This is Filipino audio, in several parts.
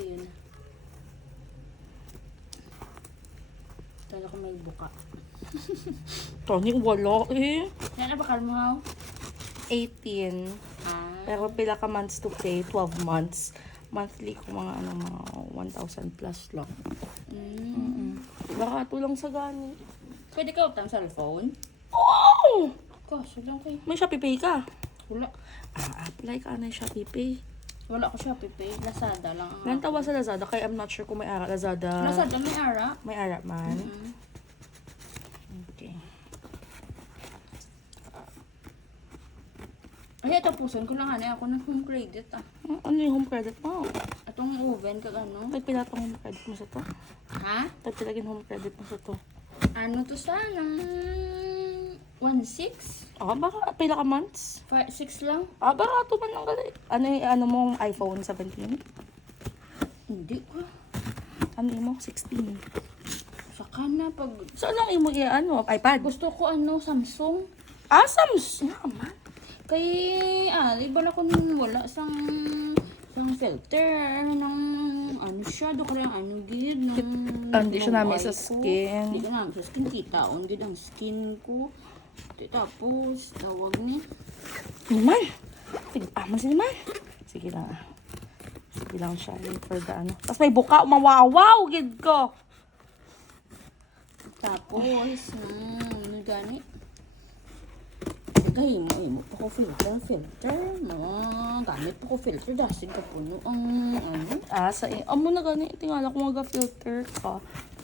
18. Tala ko may buka. Tony, wala eh. Yan, bakal mo? 18. Ah. Pero pila ka months to pay? 12 months. Monthly ko mga mga 1,000 plus lang. Baka ito lang sa gani. Pwede ka utang cellphone? Oh! Kaso lang kayo. May Shopee Pay ka? Wala. Apply ka na yung Shopee Pay. Wala ko Shopee Pay. Lazada lang. Lang tawa sa Lazada, kaya I'm not sure kung may ara Lazada. Lazada may ara. May ara man. Okay. Ay, tapusan ko lang ako ng home credit Ano yung home credit mo? Atong oven kag ano? Tagpila tong home credit mo sa to? Ha? Tagpila yung home credit mo sa to? Ano to sana? 1.6? Baka pila ka months? 6 lang? Barato man ang gali. Ano mong iPhone 17? Hindi ko. Ano mo? 16. Saka na pag... So, anong imo iPad? Gusto ko Samsung. Samsung naman. Kay, iba na ko nung wala sang filter, ng ano siya, do kaya gid, Hindi siya namin sa skin. Hindi ka namin sa skin, kita, gid ang skin ko. Tapos, tawag ni. Naman. Man si naman. Sige lang. Sige lang siya. For the ano. Tapos may buka. Mawawaw. Gid ko. Tapos, ano gani? Gahimo pa ko filter. Gamit pa ko filter. Dasig ka puno ang ano. Amo na gani. Tingala ko mag-filter ka.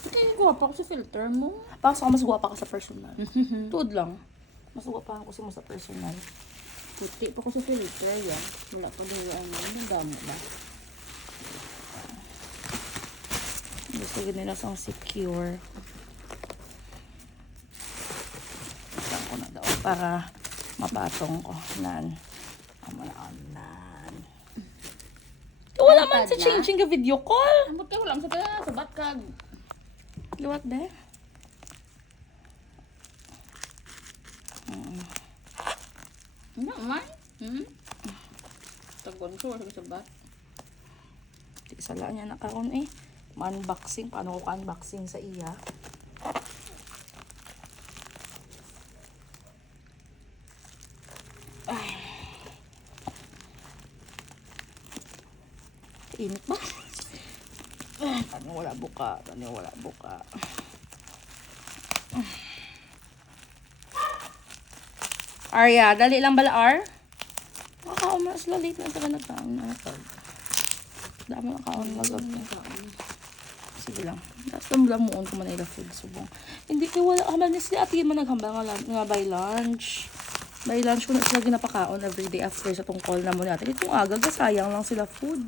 Kaya guwapa ko sa filter mo. Baka mas guwapa ka sa personal. Tuod lang. Mas guwapa ko sa personal. Puti pa ko sa filter yan. Wala pa din yung dami ba? Gusto nila sang secure. Saan ko na daw para mapatong ko. Nan. Wala man sa changing ka video call. Ambot ka lang sa sabat kag. Luwat de. Ano man? Tagon ko sa sabat. Di sala niya nakaroon eh. Unboxing. Paano ko ka-unboxing sa iya? Ay. Init ba? Tani wala buka. Arya, dali lang bala Ar? Makakaumas lalit na sa kanagtaan. Dami na kaon magab. Sige lang. Tapos lamlamuon ko man ila food subong. Hindi ko wala kaman ni sila ati man naghambal nga by lunch. By lunch ko na sila ginapakaon everyday after sa tungkol na mo natin. Itong aga sayang lang sila food.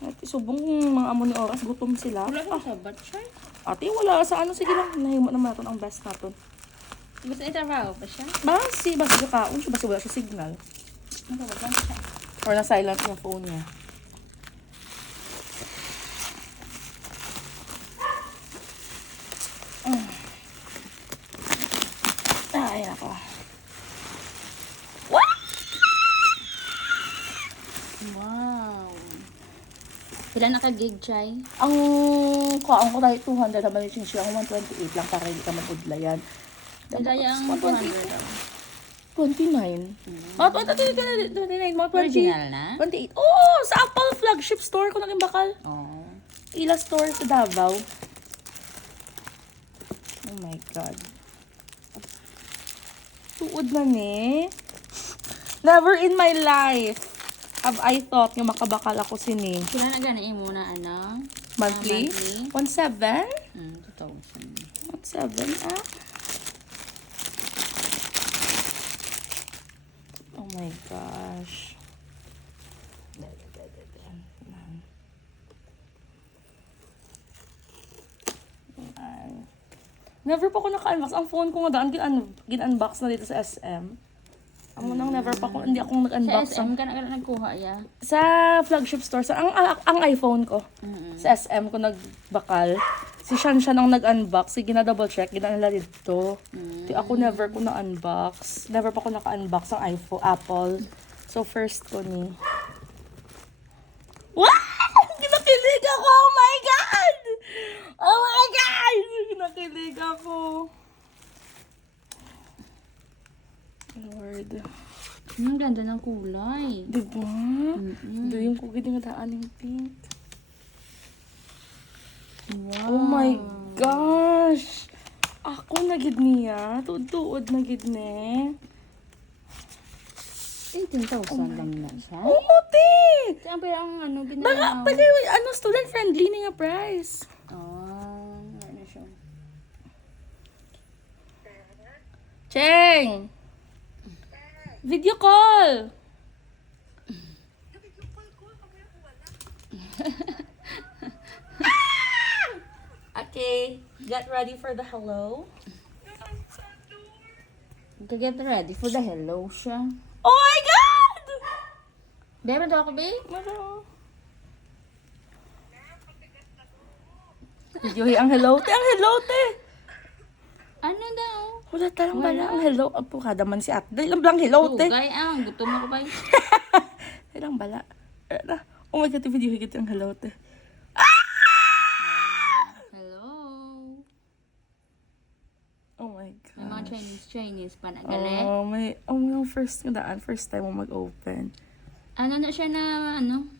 At subong mga amo ni oras gutom sila. Wala sa sabat siya. Ate wala sa ano sige lang nahimo naman natin ang best natin. Gusto itrabaho pa siya? Basi kaon siya basi wala siya signal. Nakawagan siya. Or na silent yung phone niya. Ay, ako. Wow. Pila naka-gig, Chay? Ang kaon ko dahil 200 naman yung siya. Ang 128 lang para hindi ka magudlayan. Pila yung 200. 29. 29. Mga 20. Original na? 28. Oh, sa Apple flagship store ko naging bakal. Oo. Ila store sa Davao. Oh my God. Tuod na ni. Never in my life have I thought nga makabakal ako sini. Pila na ganain mo na, ano? Monthly? 1,700? 2,000. 1,700 Oh my gosh. Never pa ako naka-unbox. Ang phone ko nga daan, gin-unbox na dito sa SM. Amo nang never pa ako, hindi akong Sa nag-unbox. SM ka na nagkuha, ya? Sa flagship store, ang iPhone ko. Sa SM ko nagbakal. Si Shan nang nag-unbox. Sige na double check. Ginanala dito. Di ako never ko na-unbox. Never pa ako naka-unbox ng iPhone, Apple. So first ko ni. Wow! Ginakin good. Ang ganda ng kulay. Diba? Ito yung kugid yung daan ng pink. Wow. Oh my gosh! Ako na gid niya. Tuod na gid ne. 18,000 lang na siya. Oo, te! Saan ba yung ano, Baka, binala mo? pwede, ano, student friendly na nga price. Ano siya? Cheng! Video call! Okay, get ready for the hello. Get ready for the hello siya. Oh my God! Bebe, daw ako, babe? Maro. Video ang hello, te. Ang hello, te. Ano daw? Wala talang bala ang hello. Apo ka naman si ate. Dali lang blang hello, te. Tugay, gutom ako ba? Dali lang bala. Oh my God, video higit ang hello, te. Hello. Oh my May mga God. Chinese pa na gali. Yung first time mo mag-open. Ano na siya na, ano?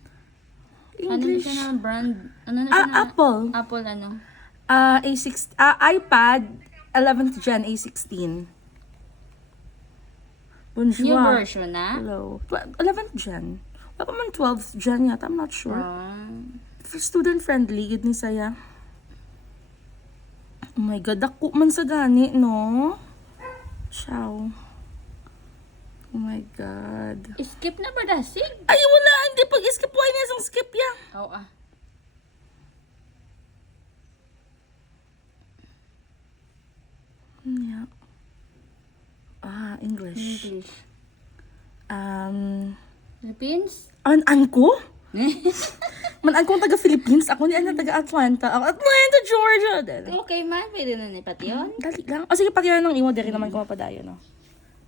Ano na English. siya na brand? Ano na siya na? Apple. Apple, ano? iPad 11th Gen A16. Bonjour. New version na? Hello. 11th Gen. Wala pa man 12th Gen yata. I'm not sure. For student friendly, gid ni saya. Oh my God, ako man sa gani, no? Ciao. Oh my God. Skip na ba dasig? Ay, wala. Hindi pag-skip. Why na isang skip ya? Oo Yeah. English. English. Um, Philippines? an ko? Man kong taga Philippines. Ako ni taga Atlanta. Ako, Atlanta, Georgia. Okay man, pwede na ni pati yun. Dali lang. O sige, pati yan ng imo. Dari naman ko mapadayo, no?